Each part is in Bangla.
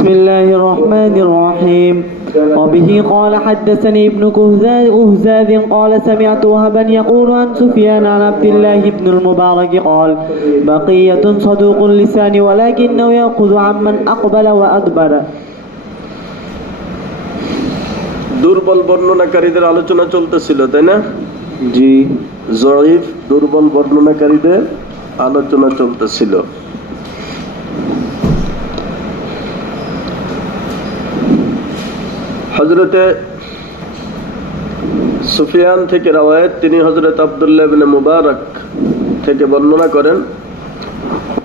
بسم الله الرحمن الرحيم وبه قال حدثني ابن كهزاز قال سمعت وهبا يقول عن سفيان عن عبد الله بن المبارك قال بقية صدوق اللسان ولكنه يأخذ عمن أقبل وأدبر দুর্বল বর্ণনাকারীদের আলোচনা চলতেছিল, তাই না? জি। জয়ীফ দুর্বল বর্ণনাকারীদের আলোচনা চলতেছিল। হযরতে সুফিয়ান থেকে রাওয়ায়াত, তিনি হযরত আব্দুল্লাহ ইবনে মুবারক থেকে বর্ণনা করেন।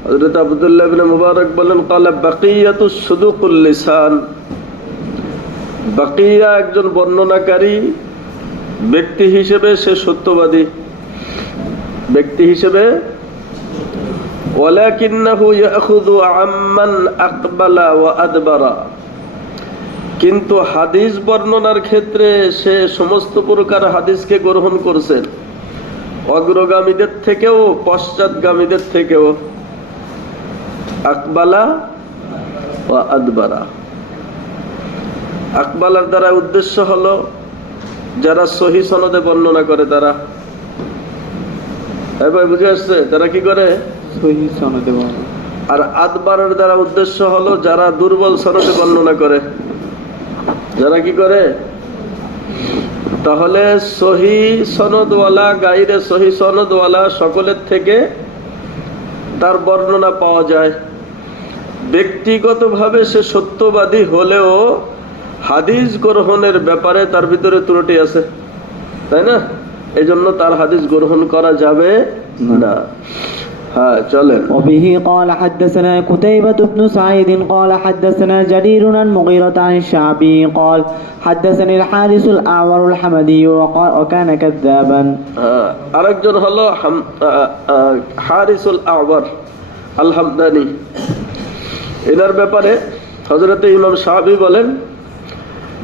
হযরত আব্দুল্লাহ ইবনে মুবারক বলেন ক্বালা বাকিয়াতুস সুদুকুল লিসান, বাকিয়া একজন বর্ণনাকারী ব্যক্তি হিসেবে সে সত্যবাদী ব্যক্তি হিসেবে, ওয়ালাকিন্নাহু ইয়াখুযু আম্মান আকবালা ওয়া আদবারা, কিন্তু হাদিস বর্ণনার ক্ষেত্রে সে সমস্ত প্রকার হাদিসকে গ্রহণ করছেন, অগ্রগামীদের থেকেও পশ্চাৎগামীদের থেকেও। আকবালা ওয়া আদবারা, আকবালার দ্বারা উদ্দেশ্য হলো যারা সহি সনদে বর্ণনা করে তারা, এবার বুঝে আসছে, তারা কি করে? সহি সনদে বর্ণনা। আর আদবারের দ্বারা উদ্দেশ্য হলো যারা দুর্বল সনদে বর্ণনা করে, যারা কি করে? তাহলে সহি সনদওয়ালা গাইরে সহি সনদওয়ালা সকলের থেকে তার বর্ণনা পাওয়া যায়। ব্যক্তিগতভাবে সে সত্যবাদী হলেও হাদিস গ্রহণের ব্যাপারে তার ভিতরে ত্রুটি আছে, তাই না? এই জন্য তার হাদিস গ্রহণ করা যাবে না। হ্যাঁ, চলেন। وبه قال حدثنا قتيبة بن سعيد قال حدثنا جرير عن مغيرة عن الشعبي قال حدثني الحارث الأعور الحمدي وكان كذابا। আরেকজন হলো হারিসুল আওয়ার আল হামদানি। এনার ব্যাপারে হযরত ইমাম সাহাবী বলেন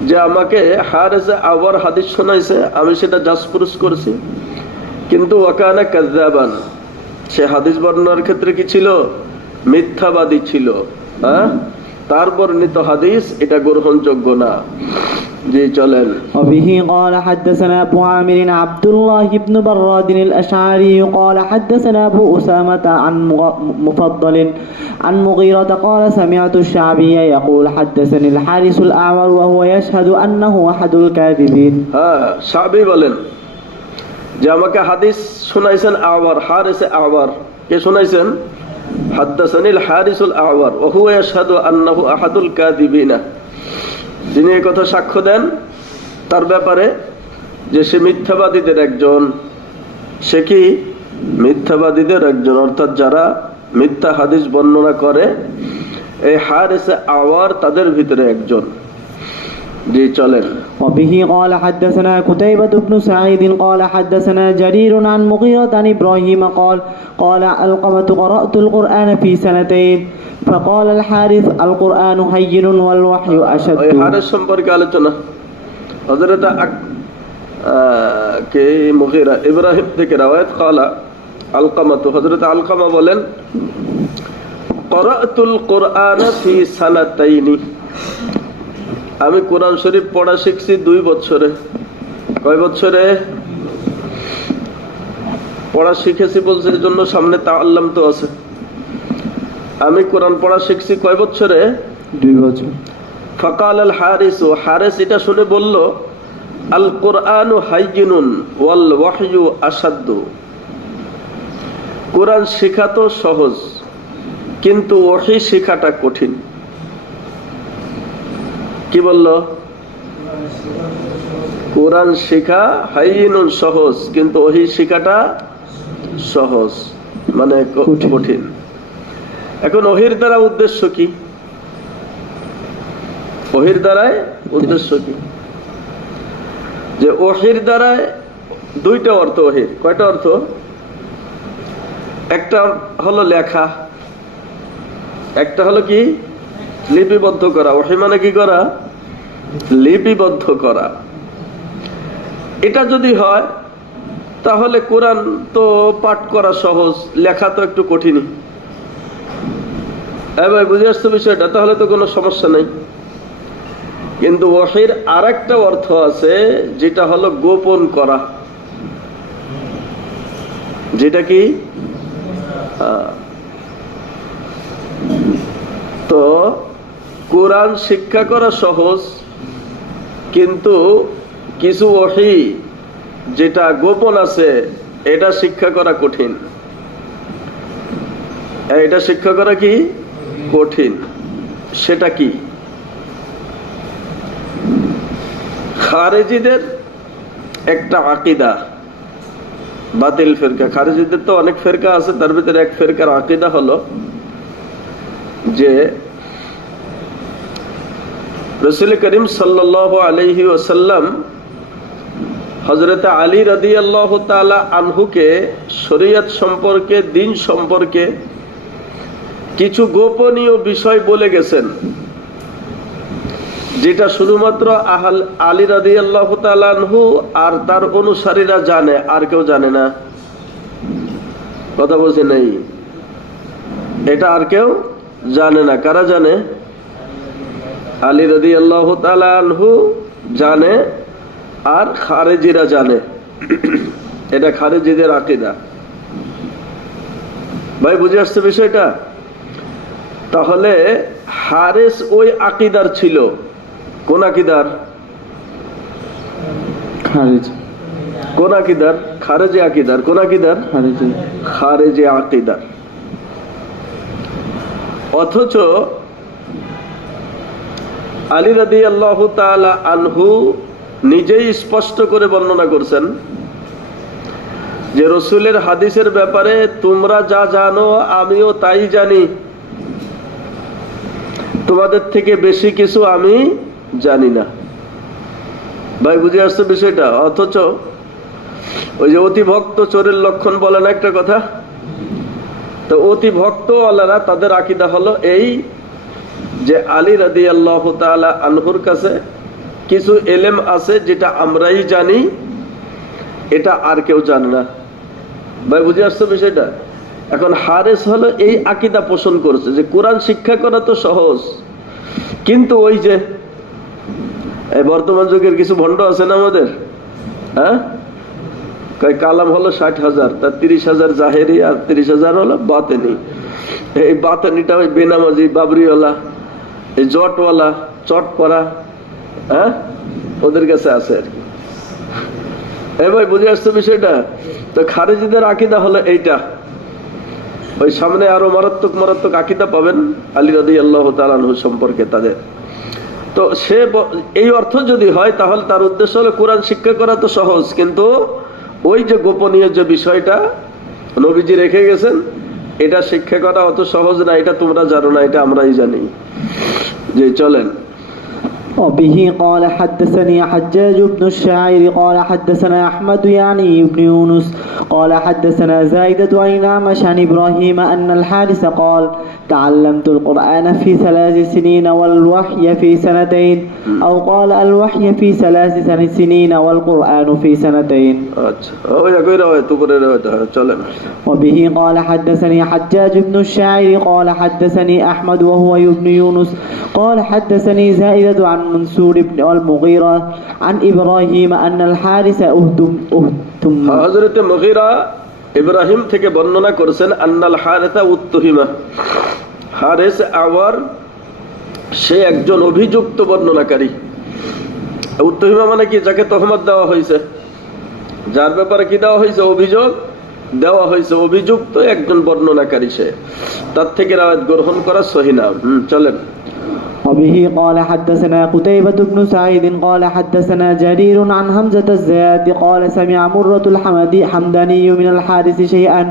যে আমাকে হারিস আওয়ার হাদিস শোনাইছে, আমি সেটা জাসপুরুস করছি, কিন্তু ওয়াকানা কাযযাবান, সে হাদিস বর্ণনার ক্ষেত্রে কি ছিল? মিথ্যাবাদী ছিল। তার বর্ণিত হাদিস এটা গ্রহণযোগ্য না। জি, চলেন। وبه قال حدثنا أبو عامر عبد الله بن براد الأشعري قال حدثنا أبو أسامة عن مفضل عن مغيرة قال سمعت الشعبي يقول حدثني الحارث الأعور وهو يشهد أنه أحد الكاذبين। শাবি বলেন যে আমাকে হাদিস শোনাইছেন আওয়ার, হারিস আওয়ার। কে শোনাইছেন? হাদাসানিল হারিসুল আওয়ার ওয়া হুয়া ইয়াশহাদু আন্নাহু আহাদুল কাযিবিনা, যিনি এই কথা সাক্ষ্য দেন তার ব্যাপারে যে সে মিথ্যাবাদীদের একজন। সে কি? মিথ্যাবাদীদের একজন, অর্থাৎ যারা মিথ্যা হাদিস বর্ণনা করে, এই হারিস আওয়ার তাদের ভিতরে একজন। জি, চলেন। وبه قال حدثنا قتيبة بن سعيد قال حدثنا جرير عن مغيرة عن إبراهيم قال علقمة قرأت القرآن في سنتين فقال الحارث القرآن هين والوحي أشد। ওই হারিস সম্পর্কে আলোচনা। হযরত কে মুগীরা ইব্রাহিম থেকে রাওয়ায়াত, ক্বালা আলকামাতু, হযরত আলকামা বলেন ক্বরাতুল কুরআন ফি সানাতাইনি, আমি কোরআন শরীফ পড়া শিখছি 2 বছরে। কয় বছরে পড়া শিখেছি বলছে, এর জন্য সামনে তাআল্লাম তো আছে। আমি কোরআন পড়া শিখছি কয় বছরে? 2 বছর। ফাকাল আল হারিস, হারিস এটা শুনে বলল আল কুরআনু হাইয়িনুন ওয়াল ওয়াহয়ু আশাদ্দু, কোরআন শেখা তো সহজ কিন্তু ওহী শেখাটা কঠিন। কি বলল? কোরআন শেখা হাইয়িনুন সহজ, কিন্তু ওহী শেখাটা সহজ, মানে কঠিন। এখন ওহির দ্বারা উদ্দেশ্য কি? ওহির দ্বারায় উদ্দেশ্য কি? যে ওহির দ্বারায় 2টা অর্থ। ওহির কয়টা অর্থ? একটা হলো লেখা, একটা হলো কি? লিপিবদ্ধ করা। ওহী মানে কি করা? লিপিবদ্ধ করা। এটা যদি হয় তাহলে কোরআন তো পাঠ করা সহজ, লেখা তো একটু কঠিনই। ভাই বুঝে আসছো বিষয়টা? তাহলে তো কোনো সমস্যা নেই। কিন্তু ওয়াহির আরেকটা অর্থ আছে, যেটা হলো গোপন করা। যেটা কি? তো কোরআন শিক্ষা করা সহজ, কিন্তু কিছু ওহী যেটা গোপন আছে এটা শিক্ষা করা কঠিন। এটা শিক্ষা করা কি কঠিন? সেটা কি? খারেজিদের একটা আকীদা, বাতিল ফিরকা। খারেজিদের তো অনেক ফিরকা আছে, তার ভিতরে এক ফিরকার আকীদা হলো যে রাসূল করিম সাল্লাল্লাহু আলাইহি ওয়াসাল্লাম হযরত আলী রাদিয়াল্লাহু তাআলা আনহুকে শরীয়ত সম্পর্কে, দ্বীন সম্পর্কে কিছু গোপনীয় বিষয় বলে গেছেন, যেটা শুধুমাত্র আলী রাদিয়াল্লাহু তাআলা আনহু আর তার অনুসারীরা জানে, আর কেউ জানে না। কথা বলছি নাই? এটা আর কেউ জানে না। কারা জানে? আলী রাদিয়াল্লাহু তাআলা আনহু জানে, আর খারেজিরা জানে। এটা খারেজিদের আকীদা। ভাই বুঝে আসছে বিষয়টা? তাহলে হারেস ওই আকীদার ছিল। কোন আকীদার? খারিজি। কোন আকীদার? খারেজি আকীদার। কোন আকীদার? খারিজি। খারেজি আকীদার। অথচ আলী রাদিয়াল্লাহু তাআলা আনহু নিজেই স্পষ্ট করে বর্ণনা করছেন যে রাসূলের হাদিসের ব্যাপারে তোমরা যা জানো আমিও তাই জানি, তোমাদের থেকে বেশি কিছু আমি জানি না। ভাই বুঝে আসছে বিষয়টা? অথচ ওই যে অতি ভক্ত চোরের লক্ষণ বলেন একটা কথা, তো অতি ভক্ত আল্লাহরা তাদের আকীদা হলো এই যে আলী রাদিয়াল্লাহু তাআলা আনহুর কাছে কিছু ইলম আছে যেটা আমরাই জানি, এটা আর কেউ জানে না। ভাই বুঝে আসছে বিষয়টা? এখন হারেস হলো এই আকীদা পোষণ করেছে যে কোরআন শিক্ষা করা তো সহজ, কিন্তু ওই যে এই বর্তমান যুগের কিছু ভণ্ড আছে না আমাদের, হ্যাঁ, কালাম হলো 60,000, তার 30,000 জাহেরি আর 30,000 হলো বাতেনি। এই বাতেনিটা ওই বেনামাজি, বাবরিওয়ালা, এই জটওয়ালা, চট পরা, হ্যাঁ, ওদের কাছে আছে আর কি। ভাই বুঝে আসছে বিষয়টা? তো খারেজিদের আকীদা হলো এইটা। ওই সামনে আরো মারাত্মক মারাত্মক আকীদা পাবেন আলী রাদিয়াল্লাহু তাআলা আনহু সম্পর্কে তাদের। তো সে এই অর্থ যদি হয়, তাহলে তার উদ্দেশ্য হলো কোরআন শিক্ষা করা তো সহজ, কিন্তু ওই যে গোপনীয় যে বিষয়টা নবীজি রেখে গেছেন, এটা শিক্ষা করা অত সহজ না। এটা তোমরা জানো না, এটা আমরাই জানি। যে চলেন। وبه قال حدثني حجاج بن الشاعر قال حدثنا أحمد يعني بن يونس قال حدثنا زايدة عن أعمش عن إبراهيم أن الحارث قال تعلمت القرآن في 3 سنين والوحي في 2 أو قال الوحي في 3 سنين والقرآن في 2. وبه قال حدثني حجاج بن الشاعر قال حدثني أحمد وهو ابن يونس قال حدثني زائدة عن منصور بن المغيرة عن إبراهيم أن الحارث হযরত মুগীরা ইব্রাহিম থেকে বর্ণনা করেছেন আন্নাল হারিসা উত্তহিমা, হারিস আওয়ার সে একজন অভিযুক্ত বর্ণনাকারী। উত্তহিমা মানে কি? যাকে তহমত দেওয়া হয়েছে, যার ব্যাপারে কি দেওয়া হয়েছে? অভিযোগ দেওয়া হয়েছে, অভিযুক্ত একজন বর্ণনাকারী সে, তার থেকে রাওয়াত গ্রহণ করা সহিহ না। চলেন। وبه قال حدثنا قتيبة بن سعيد قال حدثنا جرير عن حمزة الزيات قال سمع مرة الحمداني من الحارث شيئا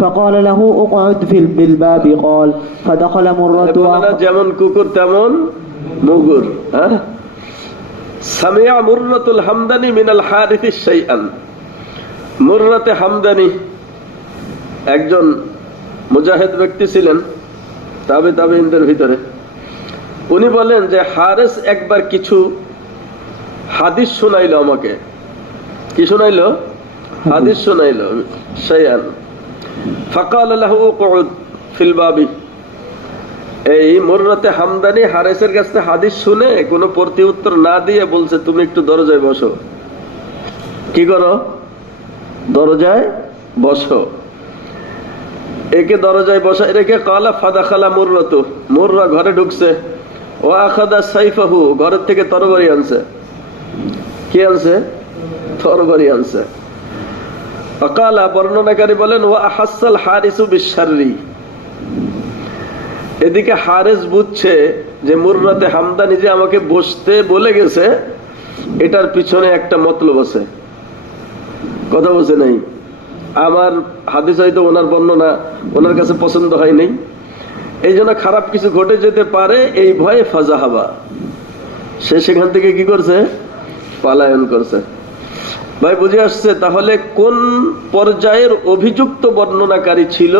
فقال له اقعد بالباب قال فدخل مرة যেমন কুকুর তেমন মুগুর। সামিয়া মুররাতুল হামদানি মিনাল হারিস শাইআন। মুররাতে হামদানি একজন মুজাহিদ ব্যক্তি ছিলেন তাবেঈনদের ভিতরে। উনি বলেন যে হারিস একবার কিছু হাদিস শোনাইলো আমাকে। কি শোনাইলো? হাদিস শোনাইলো। শাইআন ফাকাল লাহু উকউদ ফিল বাবি। এই মুররাতে হামদানি হারেসের কাছে হাদিস শুনে কোনো প্রতি উত্তর না দিয়ে বলছে তুমি একটু দরজায় বসো। কি করো? দরজায় বসো। একে দরজায় বসায় রেখে কালা ফাদাখালা মুররাতু, মুররা ঘরে ঢুকছে। ও আখাদা সাইফাহু, ঘরের থেকে তরবারি আনছে। কি আনছে? তরবারি আনছে। আকালা, বর্ণনাকারী বলেন, ও আহাসাল হারিসু বিশাররি, এদিকে হারেস বুঝছে যে মুররাতে হামদানি যে আমাকে বসতে বলে গেছে এটার পিছনে একটা মতলব আছে। কথা বলছে নাই, আমার হাদিস হয়তো ওনার বর্ণনা ওনার কাছে পছন্দ হয় নাই, এই জন্য খারাপ কিছু ঘটে যেতে পারে এই ভয়ে ফাজাহাবা, সে সেখান থেকে কি করছে? পালায়ন করছে। ভাই বুঝে আসছে? তাহলে কোন পর্যায়ের অভিযুক্ত বর্ণনাকারী ছিল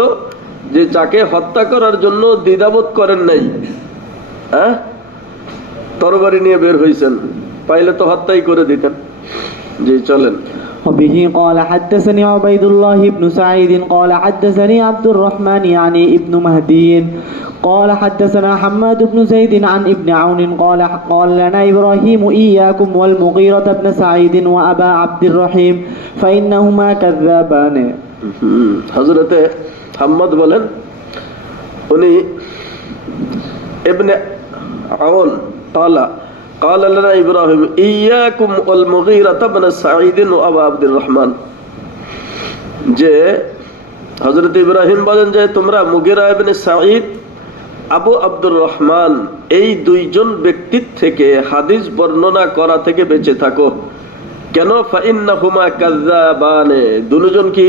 যে যাকে হত্যা করার জন্য দ্বিধাবোধ করেন নাই, হ্যাঁ, তরবারি নিয়ে বের হয়েছেন, পাইলে তো হত্যাই করে দিতেন। জি চলেন। وبه قال حدثني عبيد الله بن سعيد قال حدثني عبد الرحمن يعني ابن مهدي قال حدثنا حماد بن زيد عن ابن عون قال لنا إبراهيم إياكم والمغيرة بن سعيد وأبا عبد الرحيم فإنهما كذابان। হযরতে হাম্মাদ বলেন, উনি ইবনে আউন قال لنا إبراهيم إياكم والمغيرة بن سعيد وأبا عبد الرحمن, যে হযরত ইব্রাহিম বলেন যে তোমরা মুগীরা ইবনে সাঈদ, আবু আব্দুর রহমান এই দুইজন ব্যক্তির থেকে হাদিস বর্ণনা করা থেকে বেঁচে থাকো। কেন? ফাইন্নাহুমা কাযযাবানে, দুজন কি?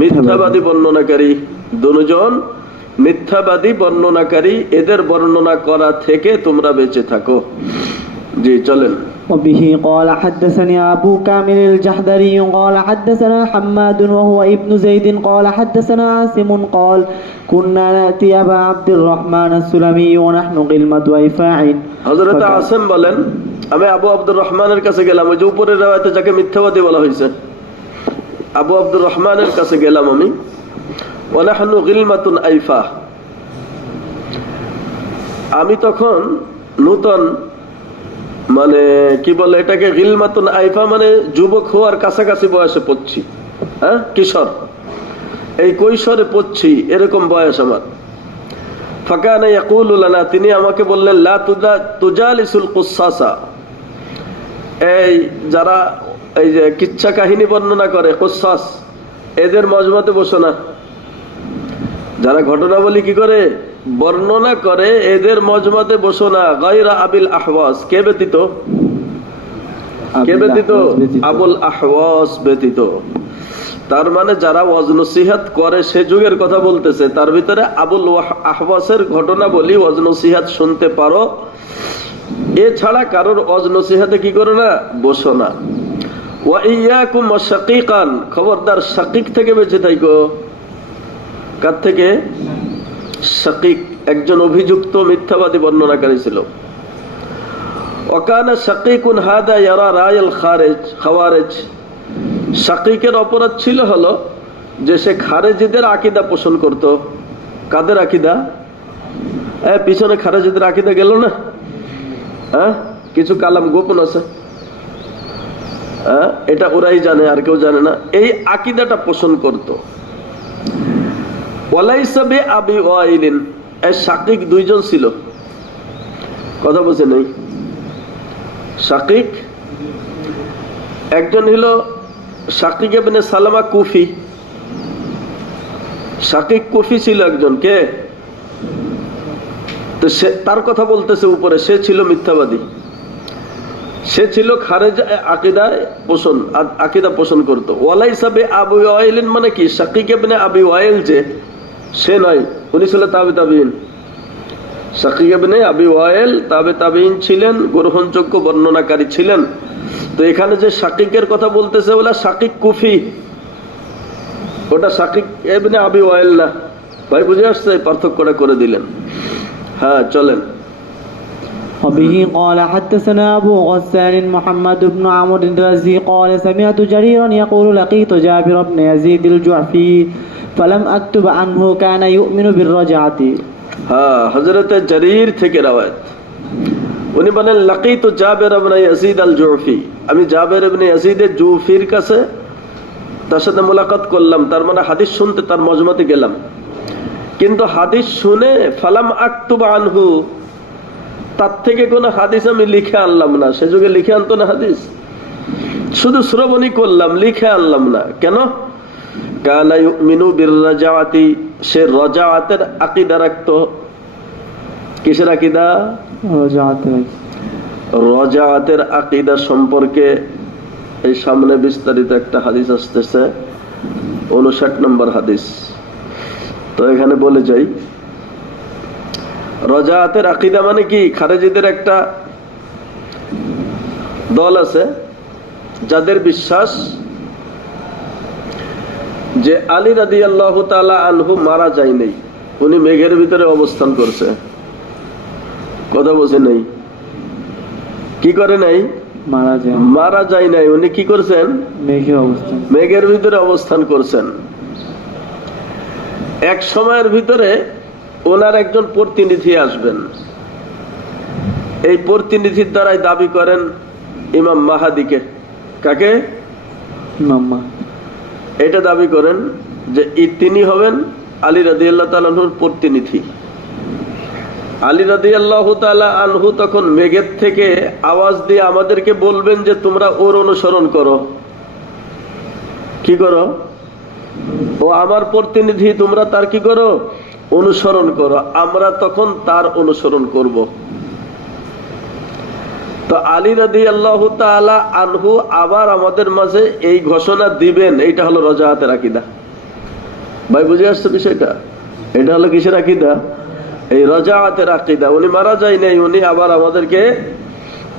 মিথ্যাবাদী বর্ণনাকারী, দুজন মিথ্যাবাদী বর্ণনাকারী, এদের বর্ণনা করা থেকে তোমরা বেঁচে থাকো। জি চলেন। وبه قال حدثني أبو كامل الجحدري قال حدثنا حماد وهو ابن زيد قال حدثنا عاصم قال كنا نأتي أبا عبد الرحمن السلمي ونحن غلمة وإفاع। হযরত আসিম বলেন, আমি আবু আব্দুর রহমানের কাছে গেলাম, ওই যে উপরের রাওয়ায়াতে যাকে মিথ্যাবাদী বলা হয়েছে, আবু আব্দুর রহমানের কাছে গেলাম আমি। ওয়ানাহনু গিলমাতুন আইফা, আমি তখন নূতন, মানে কি বলে এটাকে, গিলমাতুন আইফা মানে যুবক হওয়ার কাছাকাছি বয়সে পড়ছি, হ্যাঁ, কিশোর, এই কৈশোরে পড়ছি এরকম বয়স আমার। ফাকানা ইয়াকুলু লানা, তিনি আমাকে বললেন, লা তুজালিসুল কুসাসা, এই যারা এই যে কিচ্ছা কাহিনী বর্ণনা করে, কুসাস, এদের মজমাতে বসো না। যারা ঘটনাবলী কি করে বর্ণনা করে এদের মজমাতে বসো না। গায়রা আবিল আহওয়াস, কে ব্যতীত? কে ব্যতীত? আবুল আহওয়াস ব্যতীত। তার মানে যারা ওয়াজ নসিহত করে সে যুগের কথা বলতেছে, তার ভিতরে আবুল আহওয়াসের ঘটনাবলী ওয়াজ নসিহত শুনতে পারো, এছাড়া কারোর ওয়াজ নসিহতে কি করো না? বসো না। ওয়া ইয়াকুম শাকিকান, খবরদার শাকিক থেকে বেঁচে থাকো। কার থেকে? শাকিক একজন অভিযুক্ত মিথ্যাবাদী বর্ণনাকারী ছিল। ওয়াকানা শাকিকুন হাদা ইয়ারা রায়াল খাওয়ারেজ, শাকিকের অপরাধ ছিল হলো যে সে খারেজিদের আকীদা পোষণ করত। কাদের আকীদা? পিছনে খারেজিদের আকীদা গেল না, হ্যাঁ, কিছু কালাম গোপন আছে, এটা ওরাই জানে, আর কেউ জানে না। এই আকীদাটা পোষণ করত। ওয়ালাইসা বি আবি ওয়াইলিন, এই শাকিক দুইজন ছিল, কথা বলছে নাই। শাকিক একজন হলো শাকিক ইবনে সালামা কুফি, শাকিক কুফি ছিল একজন, কে? তো সে তার কথা বলতেছে উপরে, সে ছিল মিথ্যাবাদী, সে ছিল খারেজ আকীদা পোষণ করত। ওয়ালাইসা বি আবি ওয়াইলিন মানে কি? শাকিক ইবনে আবি ওয়াইল যে, সে নয়, উনি ছিল তাবে তাবিঈন। শাকিক ইবনে আবি ওয়াইল তাবে তাবিঈন ছিলেন, গ্রহণযোগ্য বর্ণনাকারী ছিলেন। তো এখানে যে শাকিকের কথা বলতেছে ওটা শাকিক কুফি, ওটা শাকিক ইবনে আবি ওয়াইল না। ভাই বুঝে আসছে? পার্থক্যটা করে দিলেন। হ্যাঁ চলেন। وبه قال حدثنا أبو غسان محمد بن عمرو الرازي قال سمعت جريرا يقول لقيت جابر بن يزيد الجعفي فلم أكتب عنه كان يؤمن بالرجعة। হ্যাঁ, হযরতে জারীর থেকে রওয়ায়াত। উনি বলেন লাকিতু জাবির ইবনে ইয়াজিদ আল জুফি, আমি জাবির ইবনে ইয়াজিদ জুফির কাছে তার সাথে মুলাকাত করলাম, তার মানে হাদিস শুনতে তার মজমাতে গেলাম, কিন্তু হাদিস শুনে ফালাম আক্তুব আনহু, তার থেকে কোনো হাদিস আমি লিখে আনলাম না। সে যুগে লিখে আনতো না হাদিস, শুধু শ্রবণই করলাম, লিখে আনলাম না। কেন? কানা ইউমিনু বিররাজাতি, সে রাজাতের আকীদা রাখতো। কিসের আকীদা? রাজাতের আকীদা সম্পর্কে এই সামনে বিস্তারিত একটা হাদিস আসতেছে, 59 নম্বর হাদিস। তো এখানে বলে যাই, রাজাতের আকীদা মানে কি? খারেজিদের একটা দল আছে যাদের বিশ্বাস যে আলী রাদিয়াল্লাহু তাআলা আনহু মারা যায় নাই, উনি মেঘের ভিতরে অবস্থান করছে। কথা বলছে নাই, কি করে নাই? মারা যায় নাই, উনি কি করছেন? মেঘের ভিতরে অবস্থান করছেন। এক সময়ের ভিতরে ওনার একজন প্রতিনিধি আসবেন, এই প্রতিনিধির দ্বারাই দাবি করেন ইমাম মাহাদিকে। কাকে? এটা দাবি করেন যে তিনি হবেন আলী রাদিয়াল্লাহু তাআলা আনহুর প্রতিনিধি। আলী রাদিয়াল্লাহু তাআলা আনহু তখন মেঘের থেকে আওয়াজ দিয়ে আমাদেরকে বলবেন যে তোমরা ওর অনুসরণ করো। কি করো? ও আমার প্রতিনিধি, তোমরা তার কি করো? অনুসরণ করো। আমরা তখন তার অনুসরণ করব। তো আলী রাদিয়াল্লাহু তাআলা আনহু আবার আমাদের মাঝে এই ঘোষণা দিবেন, এইটা হলো রাজাতের আকীদা। ভাই বুঝে আসছে বিষয়টা? এটা হলো কিসের আকীদা? এই রাজাতের আকীদা। উনি মারা যায় নাই, উনি আবার আমাদেরকে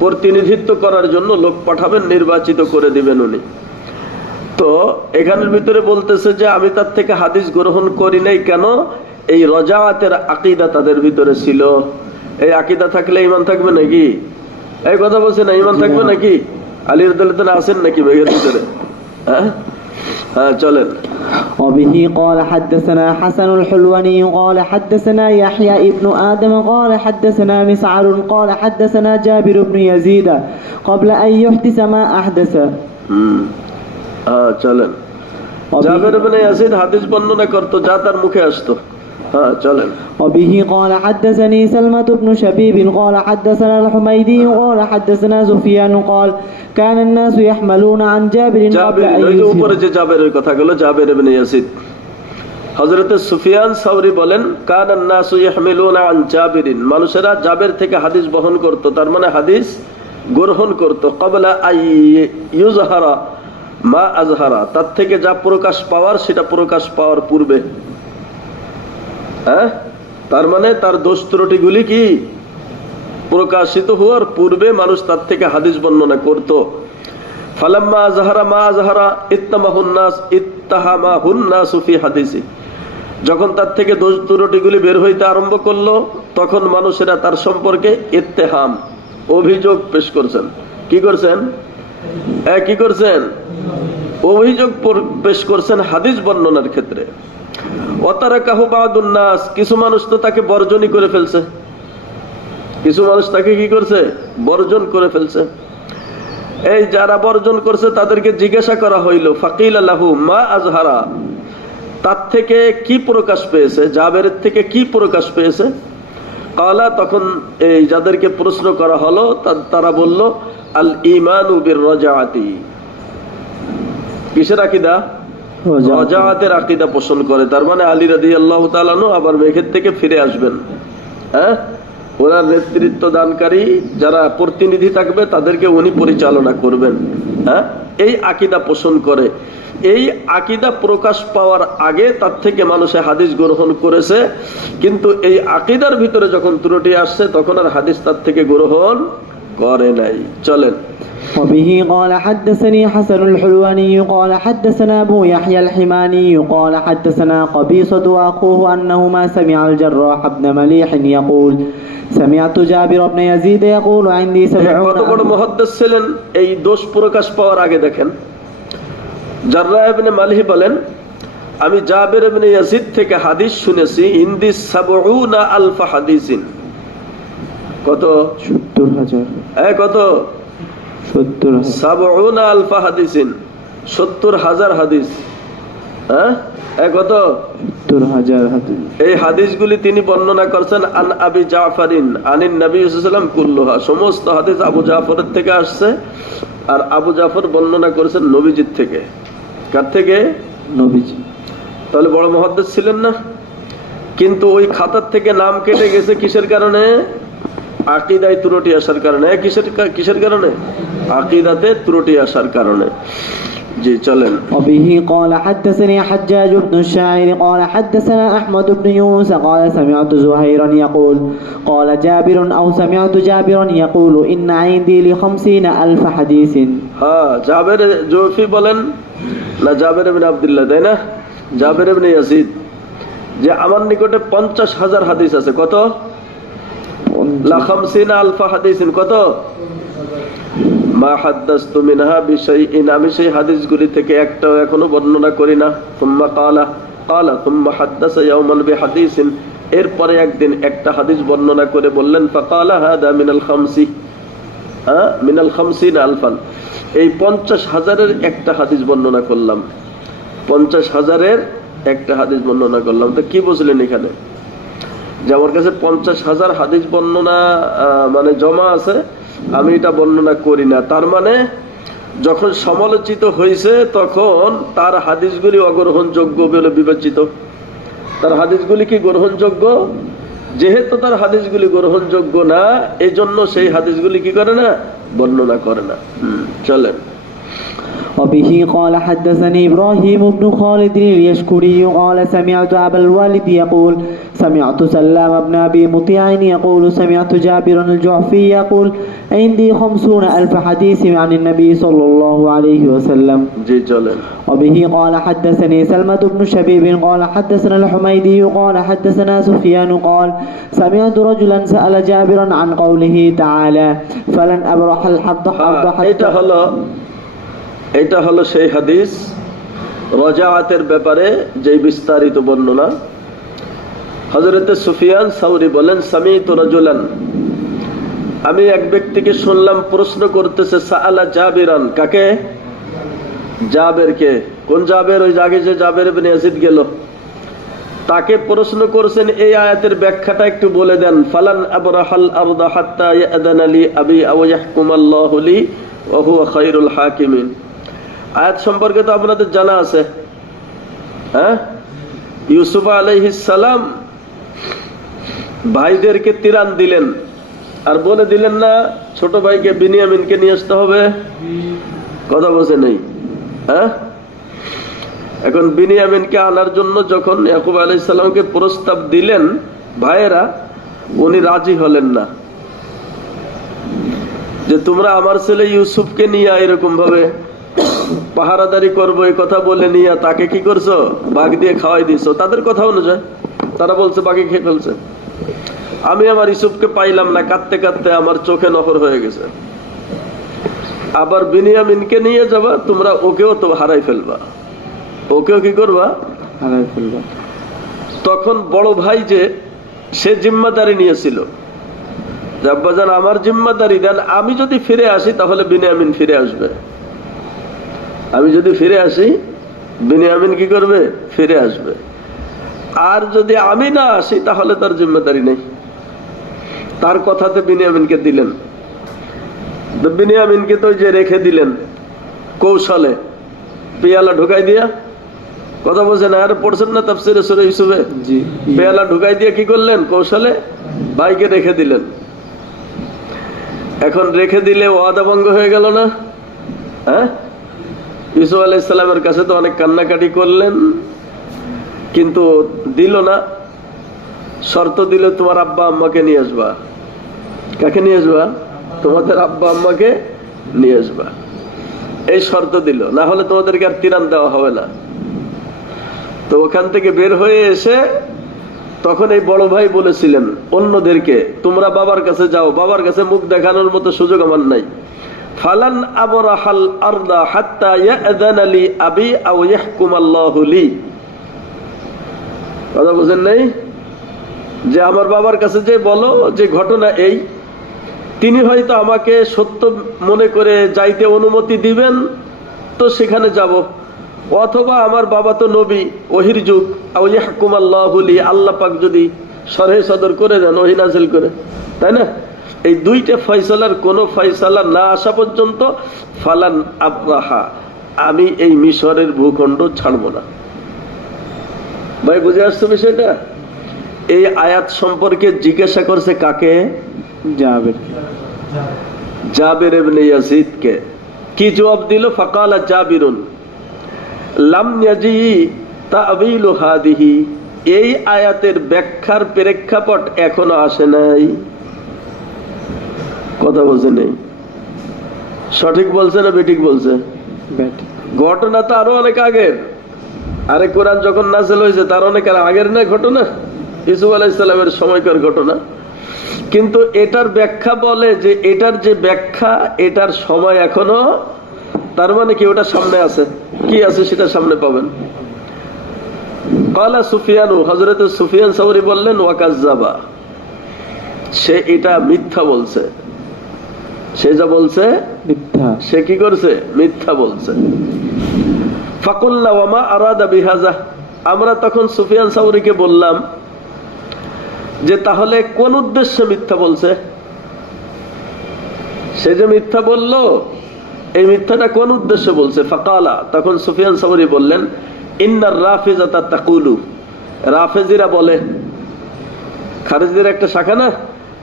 প্রতিনিধিত্ব করার জন্য লোক পাঠাবেন, নির্বাচিত করে দিবেন উনি। তো এখানের ভিতরে বলতেছে যে আমি তার থেকে হাদিস গ্রহণ করি নাই। কেন? এই রাজাতের আকীদা তাদের ভিতরে ছিল। এই আকীদা থাকলে ঈমান থাকবে নাকি? এই কথা বলছে না, ঈমান থাকবে নাকি? আলী রাদিয়াল্লাহু তাআলা আছেন নাকি মেঘের ভিতরে? হ্যাঁ, চলেন। وبه قال حدثنا حسن الحلواني قال حدثنا يحيى ابن آدم قال حدثنا مسعر قال حدثنا جابر بن يزيد قبل أن يحدث ما أحدث. চলেন। জাবের ইবনে ইয়াজিদ হাদিস বর্ণনা করতো, যা তার মুখে আসতো। চলেন। وبه قال حدثني سلمة بن شبيب قال حدثنا الحميدي قال حدثنا سفيان قال كان الناس يحملون عن جابر قبل أن يسلم. উপরে যে জাবেরের কথাগুলো, জাবের ইবনে ইয়াজিদ। হযরত সুফিয়ান সাওরি বলেন কানান নাসু ইয়াহমিলুনা আন জাবিরিন, মানুষেরা জাবের থেকে হাদিস বহন করত, তার মানে হাদিস গ্রহণ করত। ক্বাবলা আই ইউজহারা মা আজহারা, তার থেকে যা প্রকাশ পাওয়ার সেটা প্রকাশ পাওয়ার পূর্বে। তার মানে তার দোষ ত্রুটিগুলি কি প্রকাশিত হওয়ার পূর্বে মানুষ তার থেকে হাদিস বর্ণনা করত। ফালাম্মা আজহারা মা আজহারা ইত্তামাহুন নাস ইত্তাহামাহুন নাসু ফি হাদিসি, যখন তার থেকে দোষ ত্রুটিগুলি বের হইতে আরম্ভ করলো, তখন মানুষেরা তার সম্পর্কে ইত্তেহাম, অভিযোগ পেশ করছেন। কি করছেন? কি করছেন? অভিযোগ পেশ করছেন হাদিস বর্ণনার ক্ষেত্রে। ওয়াতারাকাহু বাদুন নাস, কিছু মানুষ তো তাকে বর্জনই করে ফেলছে। কিছু মানুষ তাকে কি করছে? বর্জন করে ফেলছে। এই যারা বর্জন করছে তাদেরকে জিজ্ঞাসা করা হইল, ফাকিল লাহু মা আজহারা, তার থেকে কি প্রকাশ পেয়েছে, জাবেরের থেকে কি প্রকাশ পেয়েছে? কালা, তখন এই যাদেরকে প্রশ্ন করা হলো তারা বলল আল ঈমানু বির রাজাতি। কিসের আকীদা? রাজাতের আকীদা পোষণ করে। তার মানে আলী রাদিয়াল্লাহু তাআলা আনহু আবার মেঘের থেকে ফিরে আসবেন। ওনার নেতৃত্ব দানকারী যারা প্রতিনিধি থাকবে তাদেরকে উনি পরিচালনা করবেন। এই আকীদা পোষণ করে। এই আকীদা প্রকাশ পাওয়ার আগে তার থেকে মানুষে হাদিস গ্রহণ করেছে, কিন্তু এই আকীদার ভিতরে যখন ত্রুটি আসছে তখন আর হাদিস তার থেকে গ্রহণ করে নাই। চলেন। وبه قال حدثني حسن الحلواني قال حدثنا أبو يحيى الحماني قال حدثنا قبيصة وأخوه أنهما سمع الجراح بن مليح يقول سمعت جابر بن يزيد يقول عندي 70. কত বড় মুহাদ্দিস ছিলেন! এই দোষ প্রকাশ পাওয়ার আগে দেখেন, জাররাহ ইবনে মালিহ বলেন আমি জাবের ইবনে ইয়াজিদ থেকে হাদিস শুনেছি ইনদি ৭০ আলফা হাদিসিন। কত? ৭০,০০০। কত? ৭০,০০০। ৭০ আলফা হাদিসিন, ৭০,০০০ হাদিস। কত? ৭০,০০০ হাদিস। এই হাদিসগুলি তিনি বর্ণনা করছেন আন আবি জাফরিন আনিন নবী সাল্লাল্লাহু আলাইহি ওয়াসাল্লাম কুল্লুহা। সমস্ত হাদিস আবু জাফরের থেকে আসছে, আর আবু জাফর বর্ণনা করেছেন নবীজির থেকে। কার থেকে? নবীজি। তাহলে বড় মুহাদ্দিস ছিলেন না? কিন্তু ওই খাতার থেকে নাম কেটে গেছে কিসের কারণে? আকীদায় ত্রুটি আসার কারণে। কিসের কারণে? আকীদাতে ত্রুটি আসার কারণে। জি চলেন। وبه قال حدثني حجاج بن الشاعر قال حدثنا أحمد بن يونس قال سمعت زهيرا يقول قال جابر أو سمعت جابرا يقول إن عندي ل50,000 حديث। হ্যাঁ, জাবের জুফি বলেন না, জাবের ইবনে আব্দুল্লাহ, তাই না? জাবের ইবনে ইয়াজিদ যে আমার নিকটে 50,000 হাদিস আছে। কত? লা50 আলফা হাদিসিন। কত? মা হাদাসতু মিনহা বিশাইইন, আমি সেই হাদিসগুলি থেকে একটাও এখনো বর্ণনা করি না। সুম্মা ক্বালা সুম্মা হাদাসা ইয়াওমান বিহাদিসিন, এরপরে একদিন একটা হাদিস বর্ণনা করে বললেন ফাকালা হাদা মিনাল 50, মিনাল 50 আলফান, এই 50,000-এর একটা হাদিস বর্ণনা করলাম। 50,000-এর একটা হাদিস বর্ণনা করলাম। তো কি বুঝলেন এখানে? যে আমার কাছে 50,000 হাদিস বর্ণনা মানে জমা আছে, আমি এটা বর্ণনা করি না। তার মানে যখন সমালোচিত হয়েছে তখন তার হাদিসগুলি অগ্রহণযোগ্য বলে বিবেচিত। তার হাদিসগুলি কি গ্রহণযোগ্য? যেহেতু তার হাদিসগুলি গ্রহণযোগ্য না, এই জন্য সেই হাদিসগুলি কি করে না? বর্ণনা করে না। চলেন। وبه قال حدثني إبراهيم بن خالد اليشكري قال سمعت أبا الوالد يقول سمعت سلام بن أبي مطيع يقول سمعت جابر الجعفي يقول عندي 50,000 حديث عن النبي صلى الله عليه وسلم. جي جلال. وبه قال حدثني سلمة بن شبيب قال حدثنا الحميدي قال حدثنا سفيان قال سمعت رجلا سأل جابرا عن قوله تعالى فلن أبرح الحرب حتى এটা হলো সেই হাদিস রজাআতের ব্যাপারে যে বিস্তারিত বর্ণনা। হযরত সুফিয়ান সাউরি বলেন সামিতু রাজুলান, আমি এক ব্যক্তিকে শুনলাম প্রশ্ন করতেছে সাআলা জাবিরান, কাকে? জাবেরকে। কোন জাবের? ওই আগে যে জাবের ইবনে ইয়াজিদ গেল, তাকে প্রশ্ন করেছেন এই আয়াতের ব্যাখ্যাটা একটু বলে দেন। ফালান আবরাহাল আরদা হাত্তা ইয়াদানা লি আবি আও ইয়াহকুমাল্লাহু লি ওয়া হুয়া খায়রুল হাকিমিন। আয়াত সম্পর্কে তো আপনাদের জানা আছে। ইউসুফ আলাইহিস সালাম ভাইদেরকে তিরান দিলেন, আর বলে দিলেন না ছোট ভাইকে বিনিয়ামিনকে নিয়ে আসতে হবে? কথা বলছে নেই? এখন বিনিয়ামিনকে আনার জন্য যখন ইয়াকুব আলাইহিস সালামকে প্রস্তাব দিলেন ভাইয়েরা, উনি রাজি হলেন না যে তোমরা আমার ছেলে ইউসুফকে নিয়ে এরকম ভাবে পাহারাদারি করবো, এই কথা বলে নিয়ে তাকে কি করছো? বাঘ দিয়ে খাওয়াই দিছো। তাদের কথা অনুযায়ী তারা বলছে বাঘে খেয়ে ফেলছে। আমি আমার ইউসুফকে পাইলাম না, কাঁদতে কাঁদতে আমার চোখে নহর হয়ে গেছে। আবার বিনিয়ামিনকে নিয়ে যাবা তোমরা, ওকেও তো হারাই ফেলবা, ওকেও কি করবা? হারাই ফেলবা। তখন বড় ভাই যে সে জিম্মাদারি নিয়েছিল, আব্বাজান আমার জিম্মাদারি দেন, আমি যদি ফিরে আসি তাহলে বিনিয়ামিন ফিরে আসবে। আমি যদি ফিরে আসি বিনিয়ামিন কি করবে? ফিরে আসবে। আর যদি আমি না আসি তাহলে তার জিম্মাদারি নেই। তার কথাতে বিনিয়ামিনকে দিলেন। বিনিয়ামিনকে তো যে রেখে দিলেন কৌশলে, পেয়ালা ঢুকাই দিয়া। কথা বলছেন আর পড়ছেন না তাফসীরে সূরা ইউসুফে? জি। পেয়ালা ঢুকাই দিয়ে কি করলেন? কৌশলে ভাইকে রেখে দিলেন। এখন রেখে দিলে ওয়াদা ভঙ্গ হয়ে গেল না? ইউসুফ আলাইহিস সালামের কাছে তো অনেক কান্নাকাটি করলেন, কিন্তু দিল না। শর্ত দিল তোমার আব্বা আম্মাকে নিয়ে আসবা। কাকে নিয়ে আসবা? তোমাদের আব্বা আম্মাকে নিয়ে আসবা, এই শর্ত দিল, না হলে তোমাদেরকে আর তিরান দেওয়া হবে না। তো ওখান থেকে বের হয়ে এসে তখন এই বড় ভাই বলেছিলেন অন্যদেরকে, তোমরা বাবার কাছে যাও, বাবার কাছে মুখ দেখানোর মতো সুযোগ আমার নাই। ফালান আবরাহাল আরদা হাত্তা ইয়াদানা লি আবি আও ইয়াহকুমাল্লাহু লি, কথা বুঝেন নাই? যে আমার বাবার কাছে যে বলো যে ঘটনা এই, তিনি হয়তো আমাকে সত্য মনে করে যাইতে অনুমতি দিবেন, তো সেখানে যাব। অথবা আমার বাবা তো নবী, ওহির যুগ, আল্লাহ পাক যদি সরহে সদর করে দেন, ওহি নাজিল করে, তাই না? এই দুইটা ফয়সালার কোন ফয়সালা না আসা পর্যন্ত ফালান আব্রাহা, আমি এই মিশরের ভূখণ্ড ছাড়ব না। ভাই বুঝে আসছো বিষয়টা? এই আয়াত সম্পর্কে জিজ্ঞাসা করছে কাকে? জাবের। জাবের ইবনে ইয়াজিদকে। কি জবাব দিল? ফাকালা জাবিরুন লাম ইয়াজি তা'বিলু হাদিহি, এই আয়াতের ব্যাখ্যার প্রেক্ষাপট এখনো আসে নাই। কথা বলছে নেই। সঠিক বলছে না বেঠিক বলছে? ঘটনা তো আরো অনেক আগের। আরে কোরআন যখন নাযিল হয়েছে তার অনেক আগের না ঘটনা, ইউসুফ আলাইহিস সালামের সময়কার ঘটনা। কিন্তু এটার ব্যাখ্যা বলে যে এটার যে ব্যাখ্যা, এটার সময় এখনো, তার মানে কি ওটা সামনে আছে। কি আছে সেটা সামনে পাবেন। ক্বালা সুফিয়ানু, হযরত সুফিয়ান সাওরী বললেন, ওয়া কাযযাবা, সে এটা মিথ্যা বলছে। সে যা বলছে মিথ্যা, সে কি করছে? মিথ্যা বলছে। ফাকুলনা ওয়া মা আরাদা বিহাযা, আমরা তখন সুফিয়ান সাওরীকে বললাম যে তাহলে কোন উদ্দেশ্যে মিথ্যা বলছে? সে যে মিথ্যা বলল, এই মিথ্যাটা কোন উদ্দেশ্যে বলছে? ফাকালা, তখন সুফিয়ান সাওরী বললেন, ইন্নার রাফিজাতা তাকুলু, রাফেজিরা বলে, খারিজদের একটা শাখা না,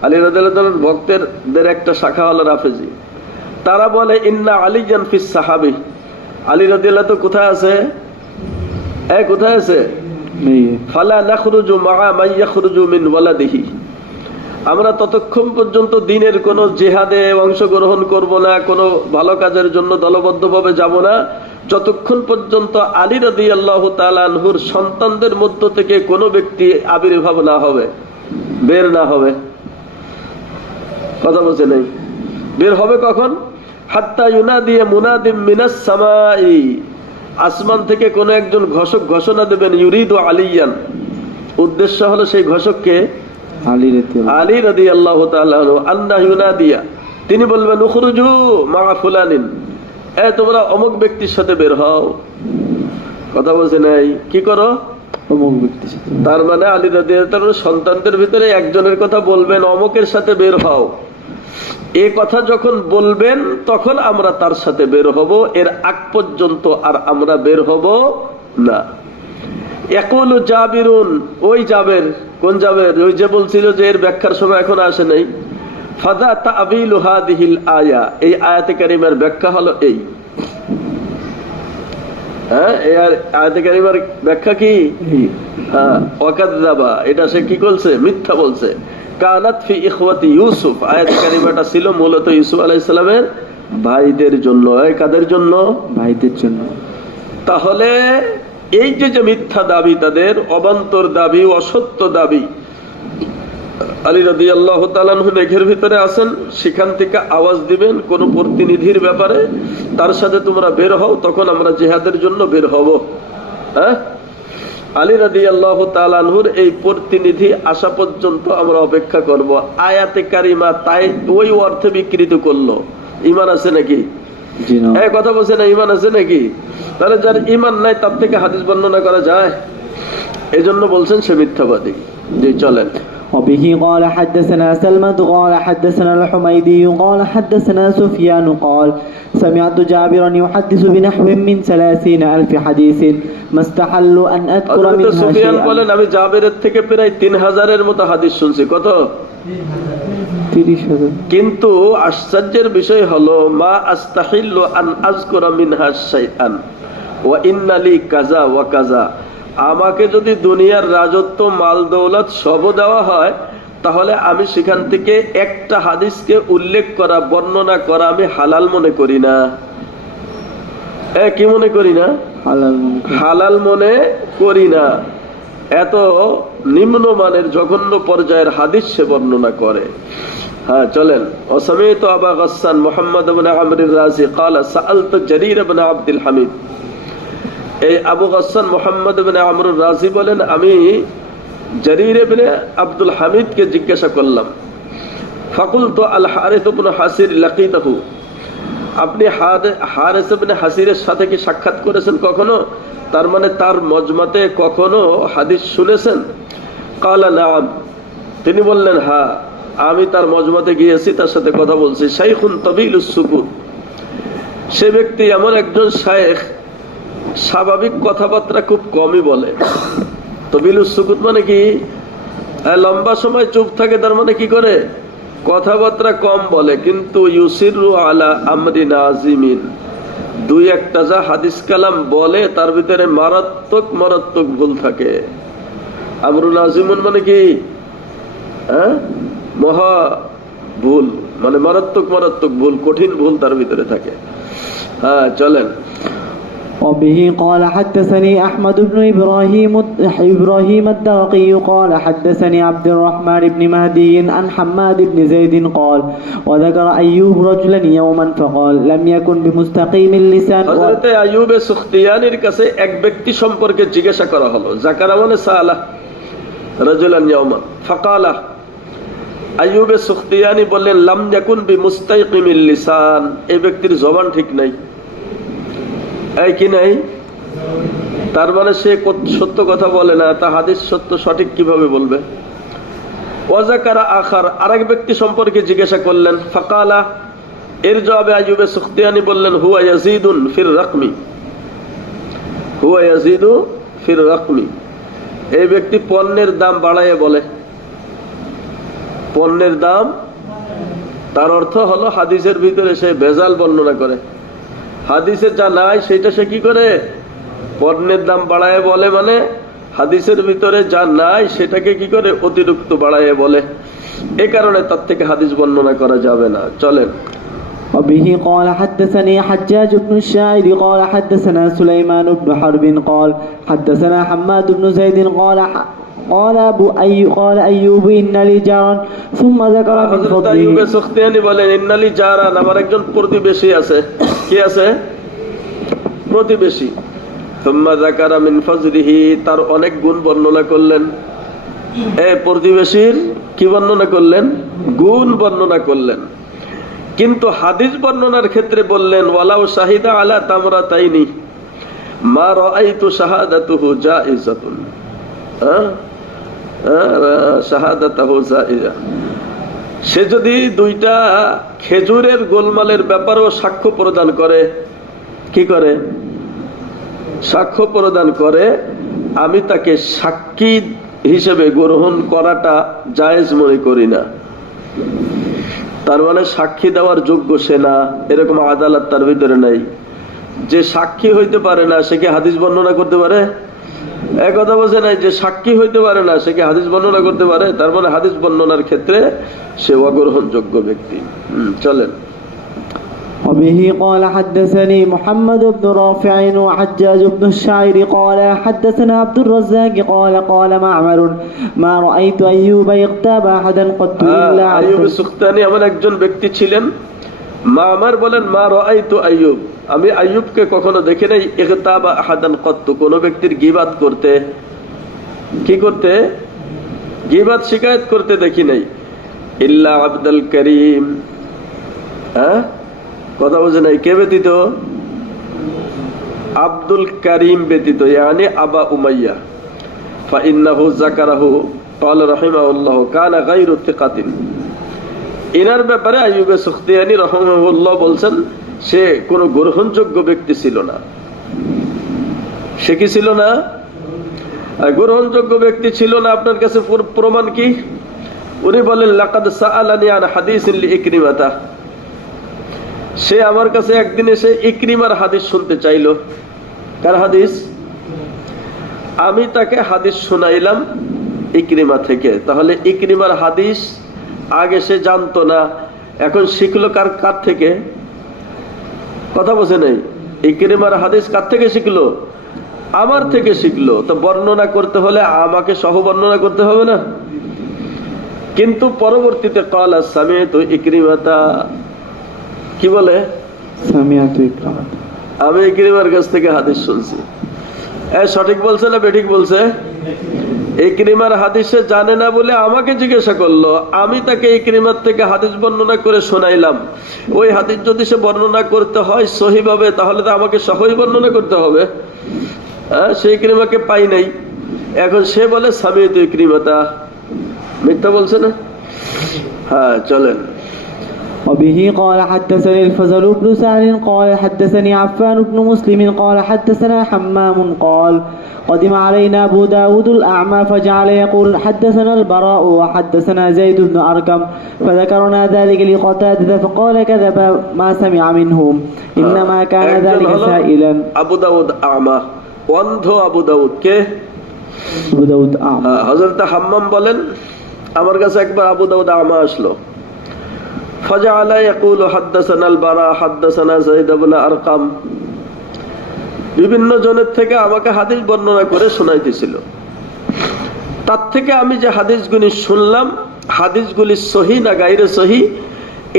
আলী রাদিয়াল্লাহু আনহু ভক্তদের একটা শাখা হলো রাফেজি। তারা বলে ইন্না আলিয়ান ফিস সাহাবী, আলী রাদিয়াল্লাহু তো কোথায় আছে? কোথায় আছে? ফালা নাখরুজু মা'a মান ইয়াখরুজু মিন ওয়ালাদিহি, আমরা ততক্ষণ পর্যন্ত দিনের কোন জিহাদে অংশগ্রহণ করব না, কোনো ভালো কাজের জন্য দলবদ্ধভাবে যাব না, যতক্ষণ পর্যন্ত আলী রাদিয়াল্লাহু তাআলা আনহুর সন্তানদের মধ্য থেকে কোনো ব্যক্তি আবির্ভাব না হবে, বের না হবে। কথা বলছে নাই? বের হবে কখন? হাত্তা ইউনাদিয়া মুনাদিম মিনাস সামাই, আসমান থেকে কোন একজন ঘোষক ঘোষণা দেবেন, ইউরিদু আলিয়ান, উদ্দেশ্য হলো সেই ঘোষককে আলী রাদিয়াল্লাহু তাআলা আন্না ইউনাদিয়া, তিনি বলবেন উখরুজু মা ফুলানিন, তোমরা অমুক ব্যক্তির সাথে বের হও। কথা বলছে নাই? কি করো? অমুক ব্যক্তির সাথে। তার মানে আলী রাদিয়াল্লাহু তাআলার সন্তানদের ভিতরে একজনের কথা বলবেন, অমুকের সাথে বের হও। এই কথা যখন বলবেন তখন আমরা তার সাথে বের হব, এর আগ পর্যন্ত আর আমরা বের হব না। ইয়াকুলু জাবিরুন, ওই জাবের, কোন জাবের? ওই যে বলছিল যে এর ব্যাখ্যার সময় এখন আসে নাই। ফাদা তা'বিলু হাদিহিল আয়া, এই আয়াতে কারিমার ব্যাখ্যা হলো এই। এই আয়াতে কারিমার ব্যাখ্যা কি? ওয়াকাযযাবা, এটা সে কি বলছে? মিথ্যা বলছে। কানাত ফি ইখওয়াতি ইউসুফ, আয়াতে কারিমাটা ছিল মূলত ইউসুফ আলাইহিস সালামের ভাইদের জন্য। কাদের জন্য? ভাইদের জন্য। তাহলে এই যে মিথ্যা দাবি, তাদের অবান্তর দাবি, অসত্য দাবি, আলী রাদিয়াল্লাহু তাআলা আনহু মেঘের ভিতরে আছেন, সেখান থেকে আওয়াজ দিবেন কোন প্রতিনিধির ব্যাপারে, তার সাথে তোমরা বের হও, তখন আমরা জিহাদের জন্য বের হব। আলী রাদিয়াল্লাহু তাআলা আনহুর এই প্রতিনিধি আসা পর্যন্ত আমরা অপেক্ষা করব। আয়াতে কারিমা তাই ওই অর্থে বিকৃত করলো। ঈমান আছে নাকি? কথা বলছে না, ঈমান আছে নাকি? তাহলে যার ঈমান নাই তার থেকে হাদিস বর্ণনা করা যায়? এই জন্য বলছেন সে মিথ্যাবাদী। জি চলেন। وبه قال حدثنا سلمة قال حدثنا الحميدي قال حدثنا سفيان قال سمعت جابرا يحدث بنحو من 30,000 حديث ما استحلوا أن أذكر منها সুফিয়ান বলেন, আমি জাবেরের থেকে প্রায় 3000-এর মতো হাদিস শুনছি। কত? 30,000। কিন্তু আশ্চর্যের বিষয় হলো, মা আস্তাহিল্লু আন আযকুরা মিনহা শাইআন ওয়া ইন্নালি কাযা ওয়া কাযা, আমাকে যদি দুনিয়ার রাজত্ব, মাল দৌলত সব দেওয়া হয়, তাহলে আমি সেখান থেকে একটা হাদিসকে উল্লেখ করা, বর্ণনা করা আমি হালাল মনে করি না। কি মনে করি না? হালাল মনে করি না। এত নিম্নমানের জঘন্য পর্যায়ের হাদিস সে বর্ণনা করে। হ্যাঁ চলেন। ওয়াসামিতু আবা গাসসান মুহাম্মদ ইবনে আমর আর-রাজি قال سألت جرير بن عبد الحميد, এই আবু গাসসান মুহাম্মদ ইবনে আমর আর-রাজি বলেন, আমি জারির ইবনে আব্দুল হামিদকে জিজ্ঞাসা করলাম, ফাকুলতু আল হারিস ইবনে হাসির লাকিতাহু, আপনি হারিস ইবনে হাসিরের সাথে কি সাক্ষাৎ করেছেন কখনো? তার মানে তার মজমাতে কখনো হাদিস শুনেছেন? ক্বালা নাআম, তিনি বললেন হ্যাঁ, আমি তার মজমাতে গিয়েছি, তার সাথে কথা বলছি। শাইখুন তাবিলুস সুকুত, সে ব্যক্তি এমন একজন শায়েখ, স্বাভাবিক কথাবার্তা খুব কমই বলে। তাবিলুস সুকুত মানে কি? লম্বা সময় চুপ থাকে, তার মানে কি করে? কথাবার্তা কম বলে, কিন্তু ইউসিরু আলা আমরি নাজিমিন, দুই একটা যা হাদিস কালাম বলে তার ভিতরে মারাত্মক মারাত্মক ভুল থাকে। আমরুল নাজিমুন মানে কি? মহা ভুল, মানে মারাত্মক মারাত্মক ভুল, কঠিন ভুল তার ভিতরে থাকে। হ্যাঁ, চলেন। وبه قال حدثني أحمد بن إبراهيم الدرقي قال حدثني عبد الرحمن بن مهدي عن حماد بن زيد قال وذكر أيوب رجلا يوما فقال لم يكن بمستقيم اللسان হযরত আইয়ুব সুখতিয়ানির কাছে এক ব্যক্তি সম্পর্কে জিজ্ঞাসা করা হলো। যাকারা মানে সালা রাজুলান ইয়াওমান ফাকালা, আইয়ুব সুখতিয়ানি বললেন লাম ইয়াকুন বিমুস্তাকিমিল লিসান, এই ব্যক্তির জবান ঠিক নাই। এই কি নাই? তার মানে সে সত্য কথা বলে না, তা হাদিস সত্য সঠিক কিভাবে বলবে? ওয়াজাকারা আখার, আরেক ব্যক্তি সম্পর্কে জিজ্ঞাসা করলেন। ফাকালা, এর জবাবে আইয়ুব সুখতিয়ানি বললেন হুয়া ইয়াজিদুন ফির রাকমি, হুয়া ইয়াজিদু ফির রাকমি, এই ব্যক্তি পণ্যের দাম বাড়ায় বলে। পণ্যের দাম, তার অর্থ হলো হাদিসের ভিতরে সে ভেজাল বর্ণনা করে। হাদিসে যা নাই সেটা সে কি করে? পণ্যের দাম বাড়ায় বলে, মানে হাদিসের ভিতরে যা নাই সেটাকে কি করে? অতিরিক্ত বাড়ায় বলে। এই কারণে তার থেকে হাদিস বর্ণনা করা যাবে না। চলেন। وبه قال حدثني حجاج بن الشاعر قال حدثنا سليمان بن حرب قال حدثنا حماد بن زيد قال أيوب إن لي جارا ثم ذكر من فضله। আইয়ুব সুখতিয়ানি বলেন ইন্না লি জারান, আমার একজন প্রতিবেশী আছে। কি আছে? প্রতিবেশী। সুম্মা যাকারা মিন ফাজলিহি, তার অনেক গুণ বর্ণনা করলেন। এই প্রতিবেশীর কি বর্ণনা করলেন? গুণ বর্ণনা করলেন। কিন্তু হাদিস বর্ণনার ক্ষেত্রে বললেন ওয়ালাউ শাহিদা আলা তামরাতাইনি মা রাআইতু শাহাদাতুহু জাইজাতুন, শাহাদাতুহু জাইজা, সে যদি দুইটা খেজুরের গোলমালের ব্যাপারেও সাক্ষ্য প্রদান করে, কি করে? সাক্ষ্য প্রদান করে, আমি তাকে সাক্ষী হিসেবে গ্রহণ করাটা জায়েজ মনে করি না। তার মানে সাক্ষী দেওয়ার যোগ্য সে না, এরকম আদালত তার ভিতরে নাই। যে সাক্ষী হইতে পারে না সে কি হাদিস বর্ণনা করতে পারে? একথা বোঝে নাই, যে সাক্ষী হইতে পারে না সে কি হাদিস বর্ণনা করতে পারে? তার মানে হাদিস বর্ণনার ক্ষেত্রে সে অগ্রহণযোগ্য ব্যক্তি। চলেন। وبه قال حدثني محمد بن رافع وحجاج بن الشاعر قال حدثنا عبد الرزاق قال قال معمر ما رأيت أيوب يغتاب أحدا قط إلا আইয়ুব সুখতানি এমন একজন ব্যক্তি ছিলেন। মামার বলেন মা রাআইতু আইয়ুব, আমি আইয়ুবকে কখনো দেখি নাই ইগতাবা আহাদান কত, কোন ব্যক্তির গীবাত করতে, কি করতে? গীবাত শিকায়ত করতে দেখি নাই। ইল্লা আব্দুল করিম, কথা বোঝে নাই? কে ব্যতীত? আব্দুল করিম ব্যতীত, ইয়ানি আবা উমাইয়া। ফাইন্নাহু যাকারাহু ক্বালা রাহিমাহুল্লাহ কানা গায়রু থিকাতিন, এনার ব্যাপারে আইয়ুব সুখতিয়ানি রাহিমাহুল্লাহ বলছেন সে কোনো গ্রহণযোগ্য ব্যক্তি ছিল না। সে কি ছিল না? গ্রহণযোগ্য ব্যক্তি ছিল না। আপনার কাছে প্রমাণ কি? উনি বলেন লাকাদ সাআলানি আন হাদিসিন লিইকরিমাতা, সে আমার কাছে একদিন এসে ইকরিমার হাদিস শুনতে চাইলো। কার হাদিস? আমি তাকে হাদিস শোনাইলাম ইকরিমা থেকে। তাহলে ইকরিমার হাদিস আগে সে জানতো না, এখন শিখলো কার থেকে? কথা বোঝে নাই। ইকরিমার হাদিস কার থেকে শিখলো? আমার থেকে শিখলো। তো বর্ণনা করতে হলে আমাকে সহ বর্ণনা করতে হবে না? কিন্তু পরবর্তীতে ক্বালা সামি'তু ইকরিমাতা, কি বলে? সামি'তু ইকরিমাতা, আমি ইকরিমার কাছ থেকে হাদিস শুনছি। সঠিক বলছে না বেঠিক বলছে? ইকরিমার হাদিসে জানে না বলে আমাকে জিজ্ঞাসা করলো, আমি তাকে ইকরিমার থেকে হাদিস বর্ণনা করে শোনাইলাম। ওই হাদিস যদি সে বর্ণনা করতে হয় সহিভাবে, তাহলে তো আমাকে সহই বর্ণনা করতে হবে। সে ইকরিমাকে পাই নাই, এখন সে বলে সামিউতু ইকরিমাতা। মিথ্যা বলছে না? হ্যাঁ, চলেন। وبه قال حدثني الفضل بن سعد قال حدثني عفان بن مسلم قال حدثنا حمام قال قدم علينا أبو داود الأعمى فجعل يقول حدثنا البراء وحدثنا زيد بن أرقم فذكرنا ذلك لقتادة فقال كذب ما سمع منهم إنما كان ذلك سائلا। আবু দাউদ আমা, অন্ধ আবু দাউদ কে? আবু দাউদ আমা। হযরত হাম্মাম বলেন, আমার কাছে একবার আবু দাউদ আমা আসলো। ফাজআলা ইয়াকুলু হাদাসানা আল বারা হাদাসানা যায়েদ ইবনে আরকাম, বিভিন্ন জনের থেকে আমাকে হাদিস বর্ণনা করে শোনাইতেছিল। তার থেকে আমি যে হাদিসগুলি শুনলাম, হাদিসগুলি সহি না গায়রে সহি,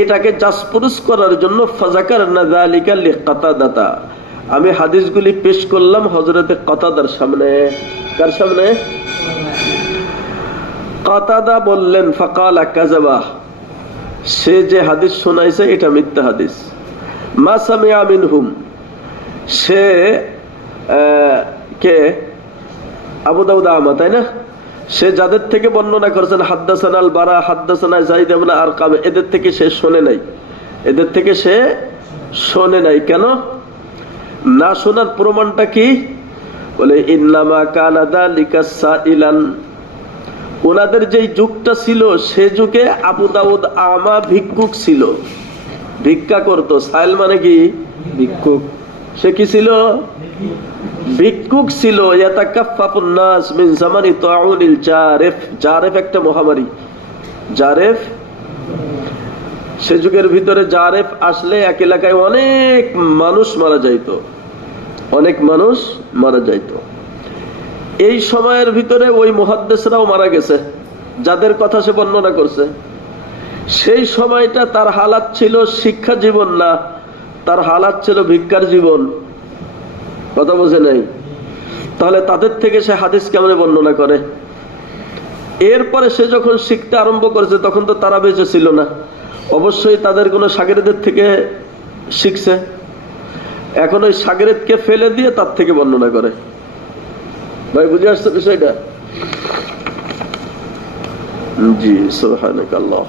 এটাকে যাচপুরুষ করার জন্য ফাযাকারনা যালিকা লিকাতাদাতা, আমি হাদিসগুলি পেশ করলাম হযরতে কাতাদার সামনে। কার সামনে? কাতাদা বললেন, ফাকালা কাযাবা, সে যে হাদিস শোনাইছে এটা মিথ্যা হাদিস। মা সামিআ মিনহুম, সে কে? আবু দাউদ আমা, তাই না? সে যাদের থেকে বর্ণনা করেছেন হাদ্দাসানা আল বারা হাদ্দাসানা যায়েদ ইবনে আরকাম, এদের থেকে সে শোনে নাই। এদের থেকে সে শোনে নাই। কেন না শোনার প্রমাণটা কি? বলে ইন্নামা কানা যালিকা সাইলান, ওনাদের যেই যুগটা ছিল সে যুগে আবু দাউদ আমা ভিক্ষুক ছিল, ভিক্ষা করতো। সাইল মানে কি? ভিক্ষুক। সে কি ছিল? ভিক্ষুক ছিল। ইয়াতাকাফফাফুন নাস মিন জামানি তাউনিল জারেফ, জারেফ একটা মহামারী। জারেফ, সে যুগের ভিতরে জারেফ আসলে এক এলাকায় অনেক মানুষ মারা যাইতো, অনেক মানুষ মারা যাইতো। এই সময়ের ভিতরে ওই মুহাদ্দিসরাও মারা গেছে যাদের কথা সে বর্ণনা করছে। সেই সময়টা তার হালাত ছিল শিক্ষা জীবন না, তার হালাত ছিল ভিক্ষার জীবন। কথা বোঝে নাই? তাহলে তাদের থেকে সে হাদিস কেমনে বর্ণনা করে? এরপরে সে যখন শিখতে আরম্ভ করেছে তখন তো তারা বেঁচে ছিল না, অবশ্যই তাদের কোনো শাগিরদের থেকে শিখছে। এখন ওই শাগিরদকে ফেলে দিয়ে তার থেকে বর্ণনা করে। ভাই বুঝে আসছে বিষয়টা? জি, সুবহানাকাল্লাহ।